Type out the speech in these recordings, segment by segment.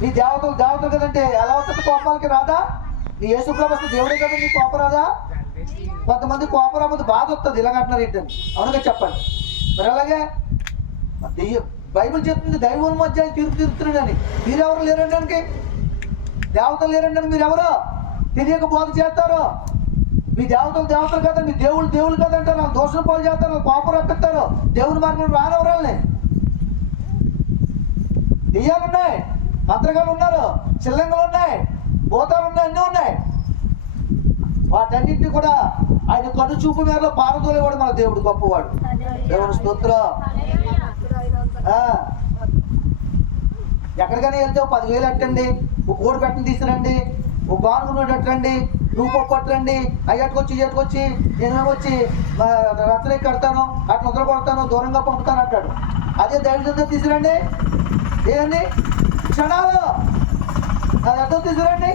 నీ దేవతలు కదంటే ఎలా వస్తుంది? కోపాలకి రాదా? నీ యేసుప్రభు వస్తే దేవుడే కదా, నీ కోపం రాదా? కొంతమంది కోపం రాకపోతే బాధ వస్తుంది. ఇలాగంటున్నారు ఏంటని అవునుగా చెప్పండి. మరి అలాగే బైబిల్ చెప్తుంది దైవం మధ్య తీర్పు తీరుతున్నాడని. మీరెవరు లేరండానికి? దేవతలు లేరండి. మీరెవరో తెలియక బోధ చేస్తారు. మీ దేవతలు కదా, మీ దేవుళ్ళు కదంటారు. వాళ్ళు దోషం పాలు చేస్తారు, కోపం రప్పిస్తారు. దేవుని మార్గంలో రానవరాలని దెయ్యాలు ఉన్నాయి, మంత్రగాలు ఉన్నారు, చిల్లంగలు ఉన్నాయి, భూతాలు ఉన్నాయి, అన్నీ ఉన్నాయి. వాటన్నింటినీ కూడా ఆయన కన్ను చూపు మేరలో పారదోలేవాడు మన దేవుడు, గొప్పవాడు. దేవుని స్తోత్రం. ఎక్కడికైనా వెళ్తే 10,000 అట్టండి, ఒక కోడి పెట్టని తీసుకురండి, ఒక బాగున్నాడు అట్టండి, నువ్వు పప్పు పట్టండి, అయ్యట్టుకొచ్చి నేనేమొచ్చి రచ్చలకి కడతాను, అట్లా వదలు కొడతాను, దూరంగా పంపుతాను అంటాడు. అదే ధైర్యంతో తీసుకురండి, ఏంటి క్షణాలు అది అర్థం తీసుకురండి.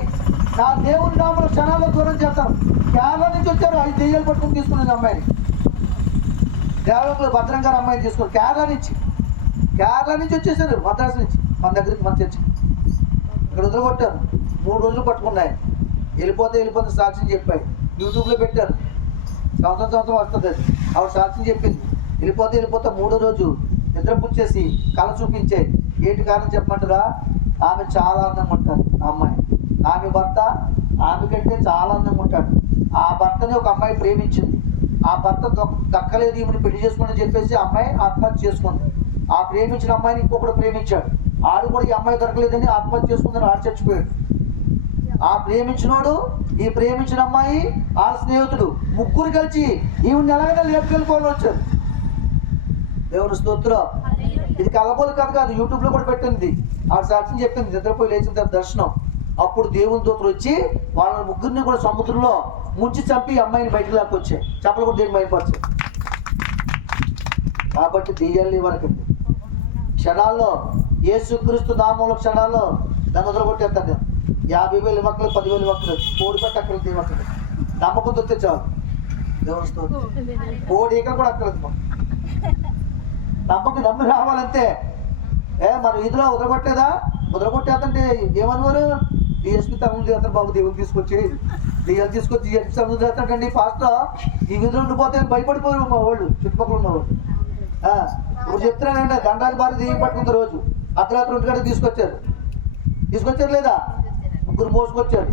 నా దేవుని నామలో క్షణాల్లో దూరం చేస్తాను. కేరళ నుంచి వచ్చారు, 5 దెయ్యాలు పట్టుకుని తీసుకునేది అమ్మాయిని. కేరళలో భద్రం గారు అమ్మాయిని తీసుకున్నారు. కేరళ నుంచి వచ్చేసారు, మద్రాసు నుంచి మన దగ్గరికి, మన చర్చి ఇక్కడ వదిలికొట్టారు. 3 రోజులు పట్టుకున్నాయి. వెళ్ళిపోతే సాక్ష్యం చెప్పాయి. యూట్యూబ్లో పెట్టారు. సంవత్సరం వస్తుంది అది. ఆవిడ సాక్ష్యం చెప్పింది. వెళ్ళిపోతే 3వ రోజు నిద్ర పుచ్చేసి కళ చూపించాయి. ఏంటి కారణం చెప్పమంటారా? ఆమె చాలా అందంగా ఉంటారు. ఆ అమ్మాయి, ఆమె భర్త ఆమె కంటే చాలా అందంగా ఉంటాడు. ఆ భర్తని ఒక అమ్మాయి ప్రేమించింది. ఆ భర్త దక్కలేదు, ఈమెను పెళ్లి చేసుకోండి చెప్పేసి అమ్మాయి ఆత్మహత్య చేసుకుంది. ఆ ప్రేమించిన అమ్మాయిని ఇంకొకటి ప్రేమించాడు. ఆడు కూడా ఈ అమ్మాయి దొరకలేదని ఆత్మహత్య చేసుకుందని ఆడు చచ్చిపోయాడు. ఆ ప్రేమించినోడు, ఈ ప్రేమించిన అమ్మాయి, ఆ స్నేహితుడు, ముగ్గురు కలిసి ఈవిని ఎలాగైనా లేపుకెళ్ళిపోవాలని వచ్చారు. దేవుని స్తోత్రం. ఇది కలబోలు కథ కాదు, యూట్యూబ్లో కూడా పెట్టింది. ఆవిడ సాక్ష్యం చెప్పింది. నిద్రపోయి లేచిన తర్వాత దర్శనం. అప్పుడు దేవుని దూతలు వచ్చి వాళ్ళ ముగ్గురిని కూడా సముద్రంలో ముంచి చంపి అమ్మాయిని బయటకు లాక్కొచ్చాయి. చెప్పలు కూడా దేవుని బయటపరిచాయి. కాబట్టి దెయ్యాలు వరకు క్షణాల్లో యేసుక్రీస్తు నామంలో క్షణాల్లో దాన్ని వదలగొట్టేస్తాను నేను. 50,000 ఇవ్వక్కలు, 10,000 ఇవ్వక్కలు, కోడి పెట్ట అక్కర్లేదు, ఇవ్వక్కలు. నమ్మకం దొరికితే చాలు. దేవునితో కోడి ఇక్కడ కూడా అక్కర్లేదు. నమ్మి రావాలంతే. మన వీధిలో వదలగొట్టేదంటే ఏమన్నారు? డిఎస్పీ తమిళ చేస్తారు బాబు, దేవుని తీసుకొచ్చి డిఎల్ తీసుకొచ్చి తమిళ చేస్తాడండి ఫాస్ట్. ఈ వీధిలో ఉండిపోతే భయపడిపోయారు మా వాళ్ళు, చుట్టుపక్కల ఉన్నవాళ్ళు. ఇప్పుడు చెప్తున్నానండి, దండాలు బారి దెయ్యం పట్టుకుంది. రోజు అర్ధరాత్రి 1 గంటకు తీసుకొచ్చారు లేదా? 3 మోసుకొచ్చారు.